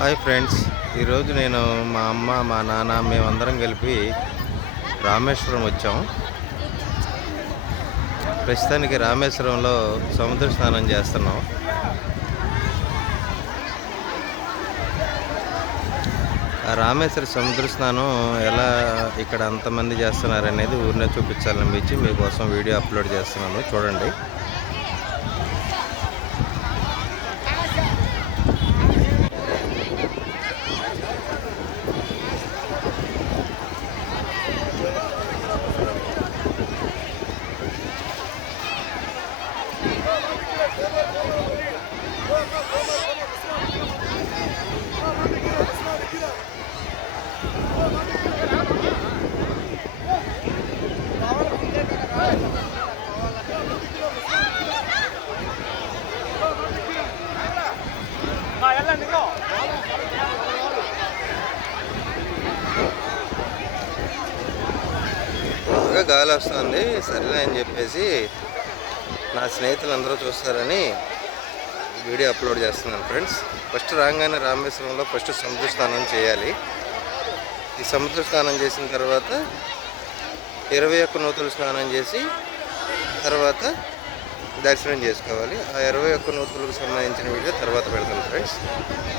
Hi friends, ఈరోజు నేను మా అమ్మ మా నాన్న మేమందరం కలిపి రామేశ్వరం వచ్చాం. ప్రస్తుతానికి రామేశ్వరంలో సముద్ర స్నానం చేస్తున్నాం. ఆ రామేశ్వర సముద్ర స్నానం ఎలా ఇక్కడ అంతమంది చేస్తున్నారనేది ఊరినే చూపించాలనిపించి మీకోసం వీడియో అప్లోడ్ చేస్తున్నాను, చూడండి. బాగా గాలి వస్తుంది, సరేలే అని చెప్పేసి నా స్నేహితులు అందరూ చూస్తారని వీడియో అప్లోడ్ చేస్తున్నాను ఫ్రెండ్స్. ఫస్ట్ రాగానే రామేశ్వరంలో ఫస్ట్ సముద్ర స్నానం చేయాలి. ఈ సముద్ర స్నానం చేసిన తర్వాత 21 నూతులు స్నానం చేసి తర్వాత దర్శనం చేసుకోవాలి. ఆ 21 నూతులకు సంబంధించిన వీడియో తర్వాత పెడతాను ఫ్రెండ్స్.